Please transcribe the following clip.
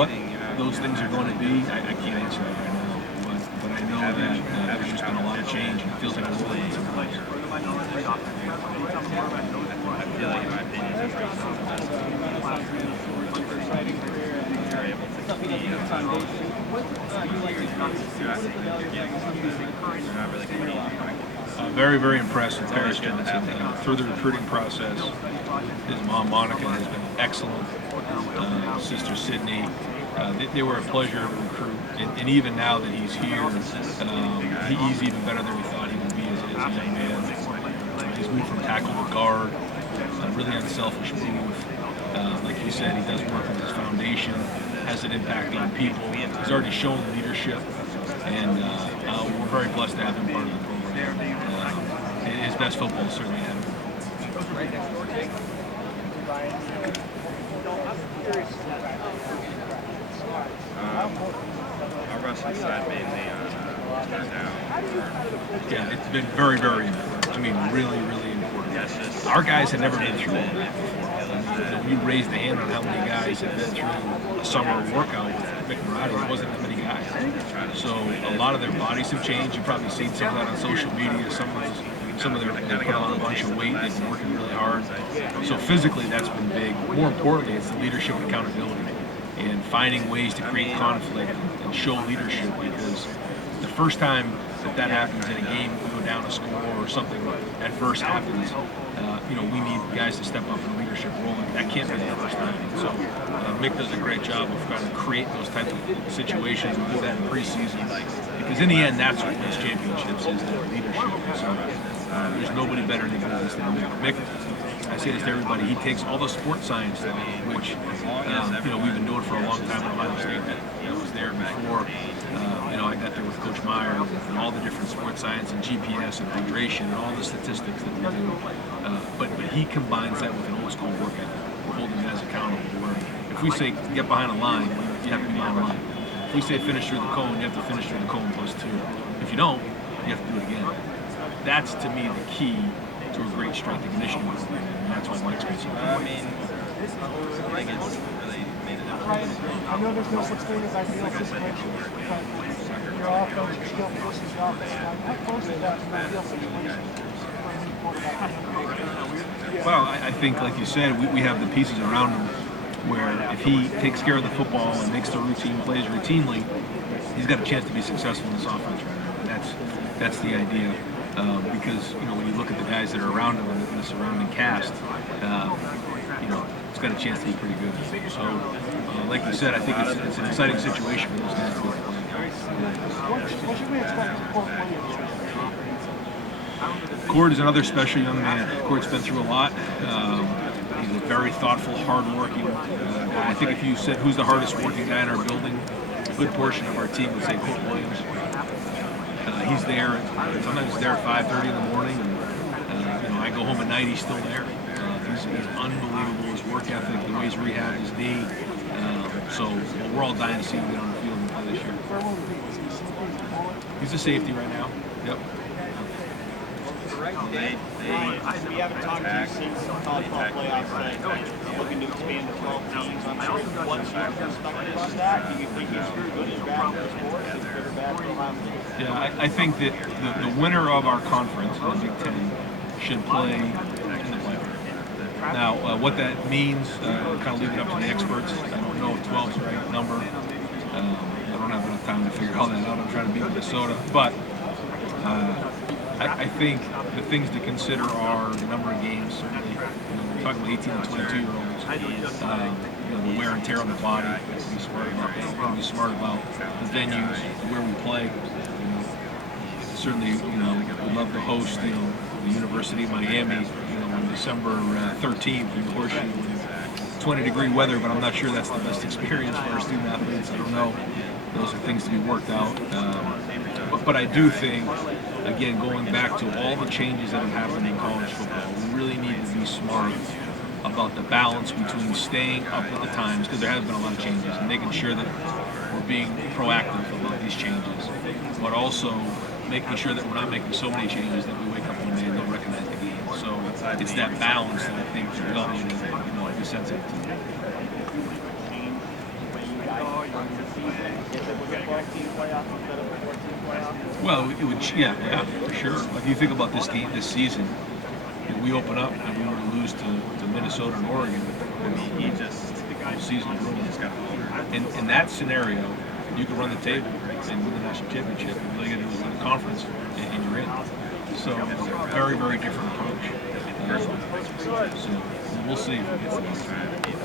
What those things are going to be, I can't answer that right now. But I know that there's just been a lot of change, and it feels like a little bit sometimes. I feel like, in my opinion, it's a Very, very impressed with Paris Johnson. Through the recruiting process, his mom, Monica, has been excellent. Sister Sydney, they were a pleasure to recruit. And even now that he's here, he's even better than we thought he would be as a young man. He's moved from tackle to guard, really unselfish move. Like you said, he does work with his foundation, has an impact on people. He's already shown leadership, and we're very blessed to have him part of the program. His best football is certainly ahead of him. Our rushing side mainly turned down. Yeah, it's been very, very important. I mean, really, really important. Our guys had never been through all that before. We raised the hand on how many guys had been through a summer workout with Mick Marotti. There wasn't that many guys. So a lot of their bodies have changed. You've probably seen some of that on social media. Some of their, they put on a bunch of weight. They've been working really hard. So physically, that's been big. More importantly, it's the leadership and accountability and finding ways to create conflict and show leadership, because the first time that happens in a game, we go down a score or something adverse happens, we need guys to step up in a leadership role. And that can't be the first time. So Mick does a great job of trying to create those types of situations. We do that in preseason, because in the end, that's what wins championships, is that leadership. So there's nobody better in the business than Mick. I say this to everybody, he takes all the sports science stuff, which we've been doing for a long time at Ohio State. That was there before. I got there with Coach Meyer, and all the different sports science and GPS and hydration and all the statistics that we do. But he combines that with an old school work ethic. We're holding guys accountable. Where if we say get behind a line, you have to be behind a line. If we say finish through the cone, you have to finish through the cone +2. If you don't, you have to do it again. That's, to me, the key to a great strength and conditioning program, and that's why Mike's been so good. I mean, I think it's really made a difference. I know there's no such thing as ideal situations, but your offense, your skill versus your offense, how close is that to an ideal situation for a new quarterback? Well, I think, like you said, we have the pieces around him where if he takes care of the football and makes the routine plays routinely, he's got a chance to be successful in this offense right now. And that's the idea. Because when you look at the guys that are around him in the surrounding cast, it's got a chance to be pretty good. So, like you said, I think it's an exciting situation for those guys to play. What should we expect from Court Williams? Cord is another special young man. Cord's been through a lot. He's a very thoughtful, hard-working guy. I think if you said who's the hardest working guy in our building, a good portion of our team would say Court Williams. He's there. Sometimes he's there at 5:30 in the morning, and I go home at night. He's still there. He's unbelievable. His work ethic, the way he's rehabbed his knee. So we're all dying to see him get on the field and play this year. He's a safety right now. Yep. We haven't talked to you since college ball playoffs, looking to expand to 12 teams. I'm sure what's your perspective on that? Do you think he's good or bad for the sport? Is it good or bad for Ohio State? Yeah, I think that the winner of our conference, the Big Ten, should play in the playoff. Now, what that means, kind of leave it up to the experts. I don't know if 12 is the right number. I don't have enough time to figure all that out. I'm trying to beat Minnesota. But I think the things to consider are the number of games. Certainly, we're talking about 18 and 22-year-olds. The wear and tear on the body. We have to be smart about that. We have to be smart about the venues, where we play. Certainly, we'd love to host, the University of Miami, on December 13th, of course, 20-degree weather, but I'm not sure that's the best experience for our student athletes. I don't know. Those are things to be worked out. But I do think, again, going back to all the changes that have happened in college football, we really need to be smart about the balance between staying up with the times, because there have been a lot of changes, and making sure that we're being proactive about these changes, but also making sure that we're not making so many changes that we wake up one day and don't recognize the game. So it's that balance that I think that we all need to be sensitive to. season if it was a 12-team playoff instead of a 14-team playoff? Well, it would, yeah, for sure. Like you think about this game, this season, you know, we open up and we were to lose to Minnesota and Oregon. He just The whole season is ruined. got older. In that scenario, you can run the table and win the national championship. All you got to do is win the conference, and you're in. So it's a very, very different approach. So we'll see if we get to this.